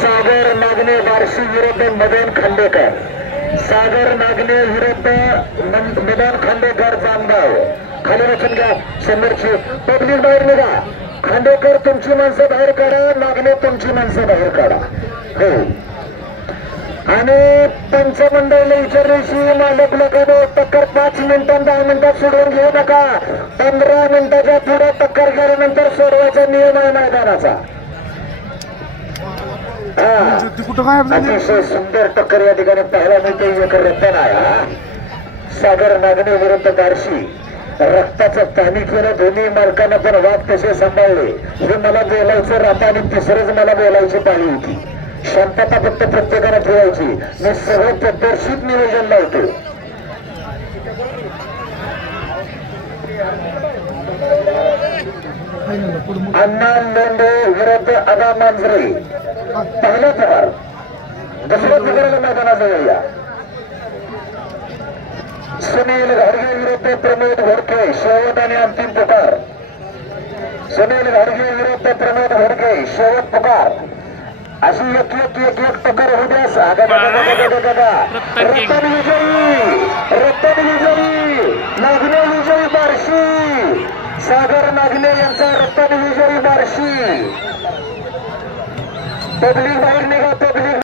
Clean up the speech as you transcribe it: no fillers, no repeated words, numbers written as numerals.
सागर नागणे बार्शी विरुद्ध मदन खांडेकर. सागर नागणे विरुद्ध मदन खांडेकर जामगाव. खाली बसून घ्या. समोरची पब्लिक बाहेर निघा. खांडेकर तुमची माणसं बाहेर काढा. नागणे तुमची माणसं बाहेर काढा. हो. आणि पंचमंडळाला विचारल्याशी मालक लोकांना टक्कर 5 मिनिटां 10 मिनिटात सोडवून घेऊ नका. 15 मिनिटाच्या पुढे टक्कर गेल्यानंतर सोडवायचा नियम आहे मैदानाचा. अतिशय सुंदर टक्कर या ठिकाणी पाहायला मिळते. एक रत्न आहे. सागर नागणे विरुद्ध बार्शी. रक्ताचं पाणी केलं. दोन्ही मालकांना पण वाघ तसे सांभाळले. हे मला बोलायचं राहतं आणि तिसरंच मला बोलायची पाळी होती. शांतता फक्त प्रत्येकाने ठेवायची. मी सगळं पद्धतशीर नियोजन लावतो. अण्णा लोंढे विरुद्ध आबा मांजरे. पहिला प्रकार. दुसऱ्या प्रकाराला मैदानात जाऊया. सुनील घाडगे विरुद्ध प्रमोद घोडके. शेवट आणि अंतिम पुकार. सुनील घाडगे विरुद्ध प्रमोद घोडके. शेवट पुकार. अशी एक टक्कर होऊ द्या. रत्न विजयी नागणे विजयी बार्शी. सागर नागणे यांचा रत्न विजयी बार्शी. पब्लिक बाहेर निघा. पब्लिक